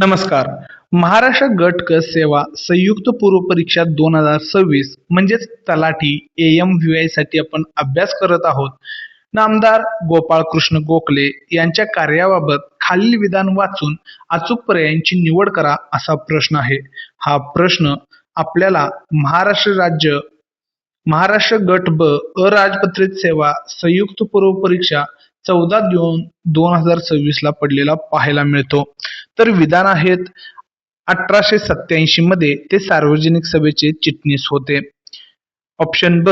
नमस्कार. महाराष्ट्र गट क सेवा संयुक्त पूर्व परीक्षा 2026 म्हणजेच तलाठी AMVI साठी आपण अभ्यास करत आहोत. नामदार गोपाळकृष्ण गोखले यांच्या कार्याबाबत खालील विधान वाचून अचूक पर्यायांची निवड करा असा प्रश्न आहे. हा प्रश्न आपल्याला महाराष्ट्र गट ब अराजपत्रित सेवा संयुक्त पूर्व परीक्षा 14/2/2026 ला पडलेला पाहायला मिळतो. तर विधान आहेत 1887 मध्ये ते सार्वजनिक सभेचे चिटणीस होते. ऑप्शन ब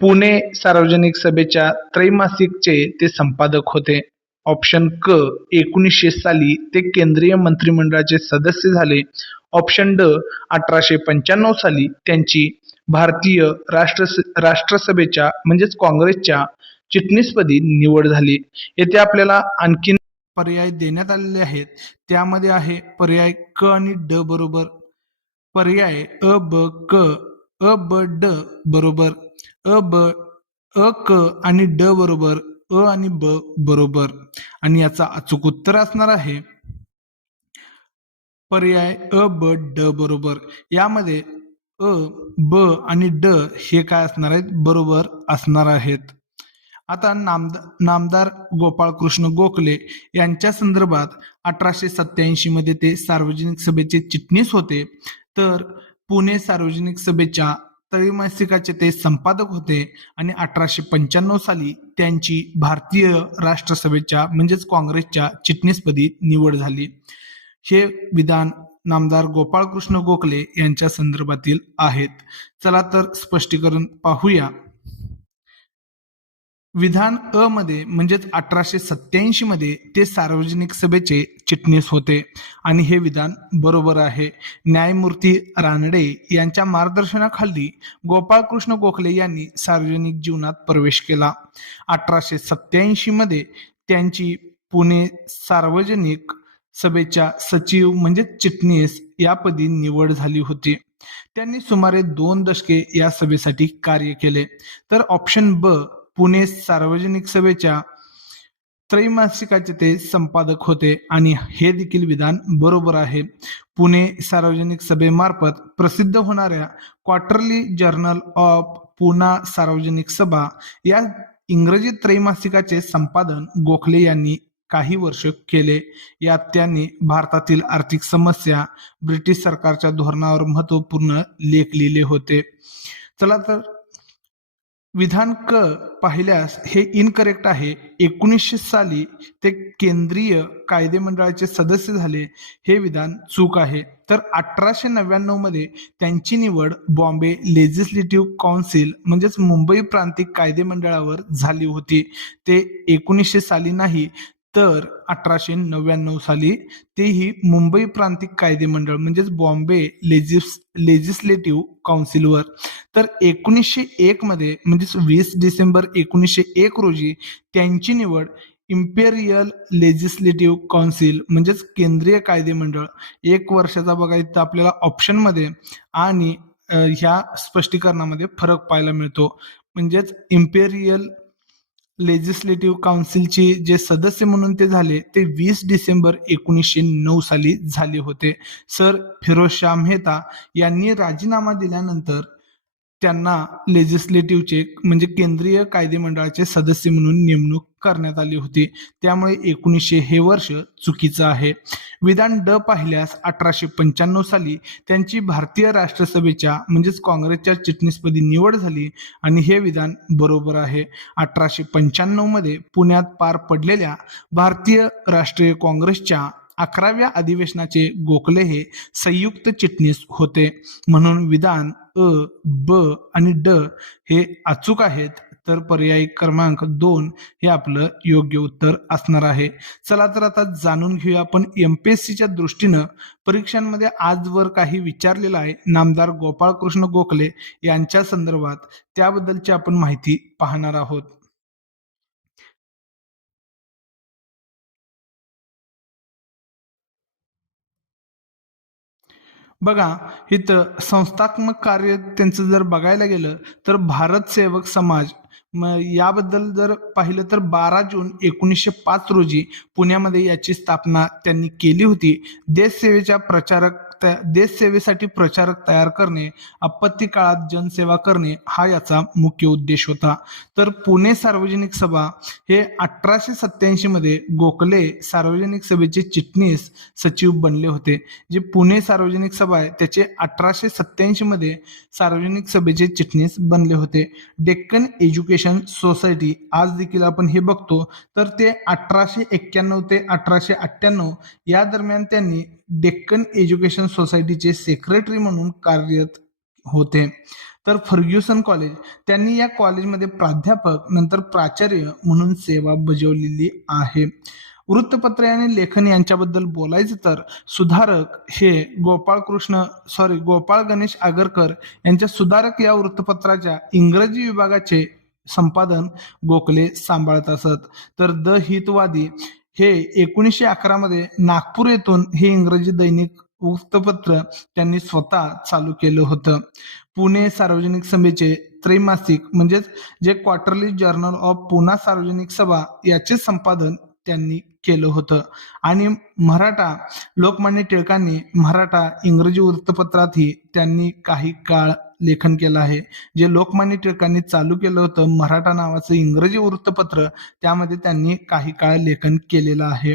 पुणे सार्वजनिक सभेच्या त्रैमासिकचे ते संपादक होते. ऑप्शन क 1900 साली ते केंद्रीय मंत्रिमंडळाचे सदस्य झाले. ऑप्शन ड 1895 साली त्यांची भारतीय राष्ट्रसभेच्या म्हणजेच काँग्रेसच्या चिटणीसपदी निवड झाली. येथे आपल्याला आणखीन पर्याय देण्यात आलेले आहेत. त्यामध्ये आहे पर्याय क आणि ड बरोबर, पर्याय अ ब क, अ ब ड बरोबर, अ क आणि ड बरोबर, अ आणि ब बरोबर. आणि याचा अचूक उत्तर असणार आहे पर्याय अ ब ड बरोबर. यामध्ये अ ब आणि ड हे काय असणार आहेत, बरोबर असणार आहेत. आता नामदार गोपाळकृष्ण गोखले यांच्या संदर्भात 1887 मध्ये ते सार्वजनिक सभेचे चिटणीस होते. तर पुणे सार्वजनिक सभेच्या त्रैमासिकाचे ते संपादक होते आणि 1895 साली त्यांची भारतीय राष्ट्रसभेच्या म्हणजेच काँग्रेसच्या चिटणीसपदी निवड झाली. हे विधान नामदार गोपाळकृष्ण गोखले यांच्या संदर्भातील आहेत. चला तर स्पष्टीकरण पाहूया. विधान अ मध्ये म्हणजेच 1887 मध्ये ते सार्वजनिक सभेचे चिटणीस होते आणि हे विधान बरोबर आहे. न्यायमूर्ती रानडे यांच्या मार्गदर्शनाखाली गोपाळकृष्ण गोखले यांनी सार्वजनिक जीवनात प्रवेश केला. 1887 मध्ये त्यांची पुणे सार्वजनिक सभेच्या सचिव म्हणजे चिटणीस यापदी निवड झाली होती. त्यांनी सुमारे 2 दशके या सभेसाठी कार्य केले. तर ऑप्शन ब पुणे सार्वजनिक सभेच्या त्रैमासिकाचे ते संपादक होते आणि हे देखील विधान बरोबर आहे. पुणे सार्वजनिक सभेमार्फत प्रसिद्ध होणाऱ्या क्वार्टरली जर्नल ऑफ पुणा सार्वजनिक सभा या इंग्रजी त्रैमासिकाचे संपादन गोखले यांनी काही वर्ष केले. यात त्यांनी भारतातील आर्थिक समस्या, ब्रिटिश सरकारच्या धोरणावर महत्वपूर्ण लेख लिहिले होते. चला तर विधान क पाहिल्यास हे इनकरेक्ट आहे. 1900 साली ते केंद्रीय कायदेमंडळाचे सदस्य झाले, हे विधान चूक आहे. तर 1899 मध्ये त्यांची निवड बॉम्बे लेजिस्लेटिव्ह काउन्सिल म्हणजेच मुंबई प्रांतिक कायदेमंडळावर झाली होती. ते 1900 साली नाही तर 1899 साली तेही मुंबई प्रांतिक कायदेमंडळ म्हणजेच बॉम्बे लेजिस्लेटिव्ह काउन्सिलवर. तर 1901 मध्ये म्हणजेच 20 डिसेंबर 1901 रोजी त्यांची निवड इम्पेरियल लेजिस्लेटिव्ह काउन्सिल म्हणजेच केंद्रीय कायदेमंडळ 1 वर्षाचा बघा इथं आपल्याला ऑप्शनमध्ये आणि ह्या स्पष्टीकरणामध्ये फरक पाहायला मिळतो. म्हणजेच इम्पेरियल लेजिस्लेटिव्ह काउन्सिलचे जे सदस्य म्हणून ते झाले ते 20 डिसेंबर 1909 साली झाले होते. सर फिरोजशाह मेहता यांनी राजीनामा दिल्यानंतर त्यांना लेजिस्लेटिव्हचे म्हणजे केंद्रीय कायदेमंडळाचे सदस्य म्हणून नेमणूक करण्यात आली होती. त्यामुळे 1900 हे वर्ष चुकीचं आहे. विधान ड पाहिल्यास 1895 साली त्यांची भारतीय राष्ट्रसभेच्या म्हणजेच काँग्रेसच्या चिटणीसपदी निवड झाली आणि हे विधान बरोबर आहे. 1895 मध्ये पुण्यात पार पडलेल्या भारतीय राष्ट्रीय काँग्रेसच्या 11व्या अधिवेशनाचे गोखले हे संयुक्त चिटणीस होते. म्हणून विधान अ, ब आणि ड हे अचूक आहेत. तर पर्यायी क्रमांक 2 हे आपलं योग्य उत्तर असणार आहे. चला तर आता जाणून घेऊया आपण MPSCच्या दृष्टीनं परीक्षांमध्ये आजवर काही विचारलेलं आहे नामदार गोपाळकृष्ण गोखले यांच्या संदर्भात, त्याबद्दलची आपण माहिती पाहणार आहोत. बघा इथं संस्थात्मक कार्य त्यांचं जर बघायला गेलं तर भारत सेवक समाज मग याबद्दल जर पाहिलं तर 12 जून 1905 रोजी पुण्यामध्ये याची स्थापना त्यांनी केली होती. देशसेवेसाठी प्रचारक तयार करणे, आपत्ती काळात जनसेवा करणे हा याचा मुख्य उद्देश होता. तर पुणे सार्वजनिक सभा हे 1887 मध्ये गोखले सार्वजनिक सभेचे चिटणीस सचिव बनले होते. जे पुणे सार्वजनिक सभा आहे त्याचे 1887 मध्ये सार्वजनिक सभेचे चिटणीस बनले होते. डेक्कन एज्युकेशन सोसायटी आज देखील आपण हे बघतो, तर ते 1891 ते 1898 या दरम्यान त्यांनी डेक्कन एज्युकेशन सोसायटीचे सेक्रेटरी म्हणून कार्यरत होते. तर फर्ग्युसन कॉलेज, त्यांनी या कॉलेजमध्ये प्राध्यापक नंतर प्राचार्य म्हणून सेवा बजावलेली आहे. वृत्तपत्रे आणि लेखन यांच्याबद्दल बोलायचं तर सुधारक हे गोपाळ गणेश आगरकर यांच्या सुधारक या वृत्तपत्राच्या इंग्रजी विभागाचे संपादन गोखले सांभाळत असत. तर द हितवादी हे 1911 मध्ये नागपूर येथून हे इंग्रजी दैनिक वृत्तपत्र त्यांनी स्वतः चालू केलं होतं. पुणे सार्वजनिक सभेचे त्रैमासिक म्हणजेच जे क्वार्टरली जर्नल ऑफ पुणा सार्वजनिक सभा याचे संपादन त्यांनी केलं होतं. आणि मराठा लोकमान्य टिळकांनी मराठा इंग्रजी वृत्तपत्रातही त्यांनी काही काळ लेखन केलं आहे. जे लोकमान्य टिळकांनी चालू केलं होतं मराठा नावाचं इंग्रजी वृत्तपत्र, त्यामध्ये त्यांनी काही काळ लेखन केलेलं आहे.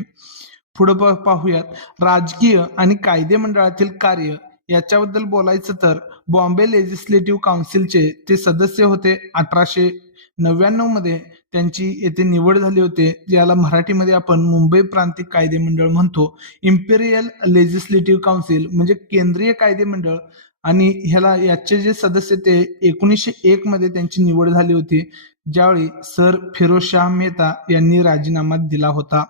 पुढे पाहूयात राजकीय आणि कायदे मंडळातील कार्य याच्याबद्दल बोलायचं तर बॉम्बे लेजिस्लेटिव्ह काउन्सिलचे ते सदस्य होते. 1899 मध्ये त्यांची येथे निवड झाली होती, ज्याला मराठीमध्ये आपण मुंबई प्रांतिक कायदे मंडळ म्हणतो. इम्पेरियल लेजिस्लेटिव्ह काउन्सिल म्हणजे केंद्रीय कायदे मंडळ, आणि याचे जे सदस्य ते 1901 मध्ये त्यांची निवड झाली होती, ज्यावेळी सर फिरोजशाह मेहता यांनी राजीनामा दिला होता.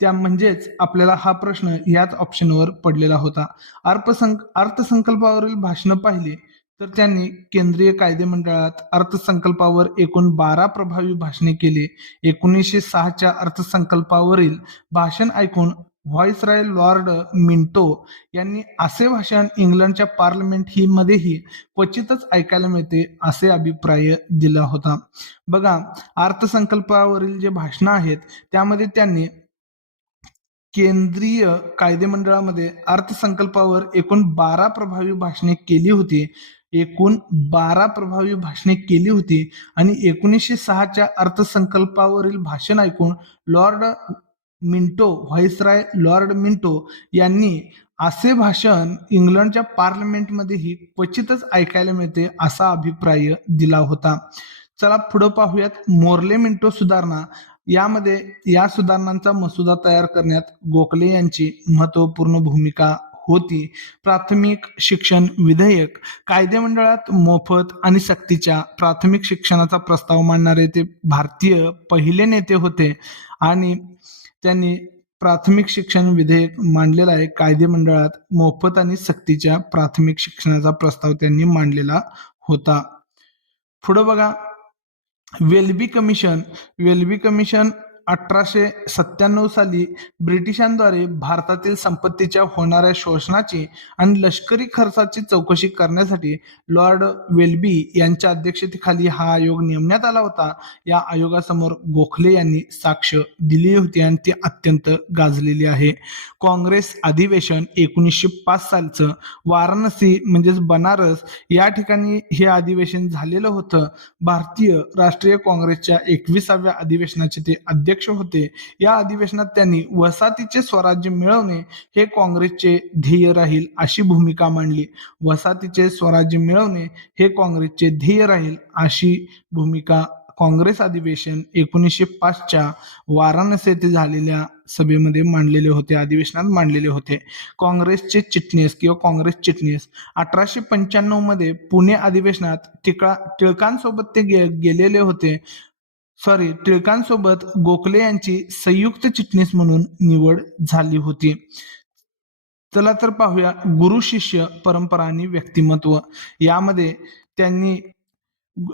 त्या म्हणजेच आपल्याला हा प्रश्न याच ऑप्शनवर पडलेला होता. अर्थसंकल्पावरील भाषणं पाहिली तर त्यांनी केंद्रीय कायदे मंडळात अर्थसंकल्पावर एकूण 12 प्रभावी भाषणे केली. 1906च्या अर्थसंकल्पावरील भाषण ऐकून व्हाईसरॉय लॉर्ड मिंटो यांनी असे भाषण इंग्लंडच्या पार्लमेंट ही मध्येही क्वचितच ऐकायला मिळते असे अभिप्राय दिला होता. बघा, अर्थसंकल्पावरील जे भाषणं आहेत त्यामध्ये त्यांनी केंद्रीय कायदे मंडळामध्ये अर्थसंकल्पावर एकूण 12 प्रभावी भाषणे केली होती. एकूण 12 प्रभावी भाषणे केली होती आणि 1906च्या अर्थसंकल्पावरील भाषण ऐकून व्हाईसरॉय लॉर्ड मिंटो यांनी असे भाषण इंग्लंडच्या पार्लमेंटमध्येही क्वचितच ऐकायला मिळते असा अभिप्राय दिला होता. चला पुढे पाहूयात मोर्ले मिंटो सुधारणा. यामध्ये या सुधारणांचा मसुदा तयार करण्यात गोखले यांची महत्वपूर्ण भूमिका होती. प्राथमिक शिक्षण विधेयक, कायदे मंडळात मोफत आणि सक्तीच्या प्राथमिक शिक्षणाचा प्रस्ताव मांडणारे ते भारतीय पहिले नेते होते आणि त्यांनी प्राथमिक शिक्षण विधेयक मांडलेलं आहे. कायदे मंडळात मोफत आणि सक्तीच्या प्राथमिक शिक्षणाचा प्रस्ताव त्यांनी मांडलेला होता. पुढे बघा, वेल्बी कमिशन 1897 साली ब्रिटिशांद्वारे भारतातील संपत्तीच्या होणाऱ्या शोषणाची आणि लष्करी खर्चाची चौकशी करण्यासाठी लॉर्ड वेल्बी यांच्या अध्यक्षतेखाली हा आयोग नेमण्यात आला होता. या आयोगासमोर गोखले यांनी साक्ष दिली होती आणि ती अत्यंत गाजलेली आहे. काँग्रेस अधिवेशन 1905 सालचं वाराणसी म्हणजेच बनारस या ठिकाणी हे अधिवेशन झालेलं होतं. भारतीय राष्ट्रीय काँग्रेसच्या 21व्या अधिवेशनाचे ते अध्यक्ष होते. या अधिवेशनात त्यांनी वसाहतीचे स्वराज्य मिळवणे हे काँग्रेसचे ध्येय राहील अशी भूमिका मांडली. वसाहतीचे स्वराज्य मिळवणे हे काँग्रेसचे ध्येय राहील अशी भूमिका काँग्रेस अधिवेशन 1905च्या वाराणसी येथे झालेल्या सभेमध्ये मांडलेले होते, अधिवेशनात मांडलेले होते. काँग्रेसचे चिटणीस किंवा काँग्रेस चिटणीस 1895 मध्ये पुणे अधिवेशनात टिळकांसोबत ते गेलेले होते. टिळकांसोबत गोखले यांची संयुक्त चिटणीस म्हणून निवड झाली होती. चला तर पाहूया गुरु शिष्य परंपरा आणि व्यक्तिमत्व. यामध्ये त्यांनी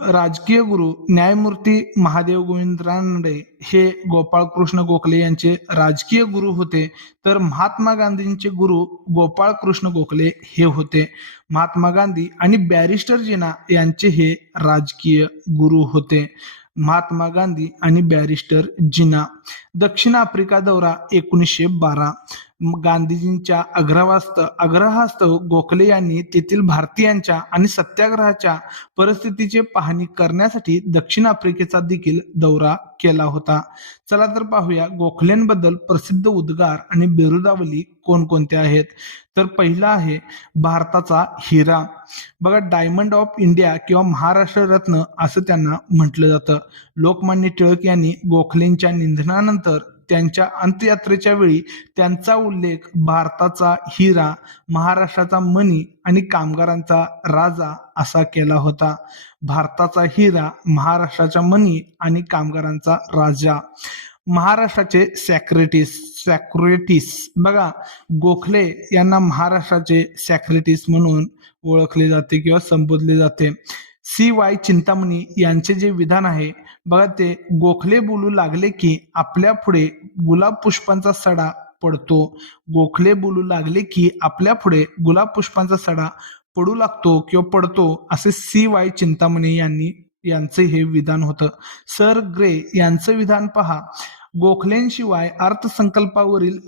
राजकीय गुरु न्यायमूर्ती महादेव गोविंद रानडे हे गोपाळकृष्ण गोखले यांचे राजकीय गुरु होते. तर महात्मा गांधींचे गुरु गोपाळकृष्ण गोखले हे होते. महात्मा गांधी आणि बॅरिस्टर जिना यांचे हे राजकीय गुरु होते. महात्मा गांधी आणि बॅरिस्टर जिना. दक्षिण आफ्रिका दौरा 1912. गांधीजींच्या आग्रहास्तव गोखले यांनी तेथील भारतीयांच्या आणि सत्याग्रहाच्या परिस्थितीची पाहणी करण्यासाठी दक्षिण आफ्रिकेचा देखील दौरा केला होता. चला तर पाहूया गोखलेंबद्दल प्रसिद्ध उद्गार आणि बिरुदावली कोणकोणते आहेत. तर पहिला आहे भारताचा हिरा. बघा, डायमंड ऑफ इंडिया किंवा महाराष्ट्र रत्न असं त्यांना म्हटलं जातं. लोकमान्य टिळक यांनी गोखलेंच्या निधनानंतर त्यांच्या अंत्ययात्रेच्या वेळी त्यांचा उल्लेख भारताचा हिरा, महाराष्ट्राचा मणी आणि कामगारांचा राजा असा केला होता. भारताचा हिरा, महाराष्ट्राचा मणी आणि कामगारांचा राजा. महाराष्ट्राचे सॅक्रेटिस. बघा, गोखले यांना महाराष्ट्राचे सॅक्रेटिस म्हणून ओळखले जाते किंवा संबोधले जाते. CY चिंतामणी यांचे जे विधान आहे बघा, ते गोखले बोलू लागले की आपल्या पुढे गुलाब पुष्पांचा सडा पडतो. गोखले बोलू लागले की आपल्या पुढे गुलाब पुष्पांचा सडा पडू लागतो किंवा पडतो, असे CY चिंतामणी यांचे हे विधान होतं. सर ग्रे यांचं विधान पहा. गोखलेंशिवाय अर्थसंकल्पावरील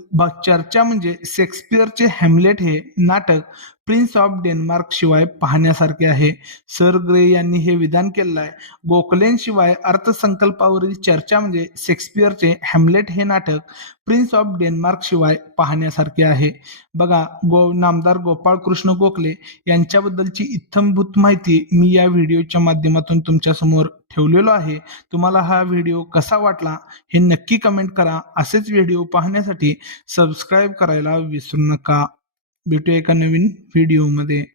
चर्चा म्हणजे शेक्सपियरचे हॅम्लेट हे नाटक प्रिन्स ऑफ डेन्मार्क शिवाय पाहण्यासारखे आहे. सर ग्रे यांनी हे विधान केलेलं आहे. गोखलेंशिवाय अर्थसंकल्पावरील चर्चा म्हणजे शेक्सपियरचे हॅम्लेट हे नाटक प्रिन्स ऑफ डेन्मार्क शिवाय पाहण्यासारखे आहे. बघा, नामदार गोपाळकृष्ण गोखले यांच्याबद्दलची इत्थंभूत माहिती मी या व्हिडिओच्या माध्यमातून तुमच्या समोर ठेवलेलो आहे. तुम्हाला हा व्हिडिओ कसा वाटला हे नक्की कमेंट करा. असेच व्हिडिओ पाहण्यासाठी सबस्क्राईब करायला विसरू नका. भेटूया एका नवीन व्हिडिओमध्ये.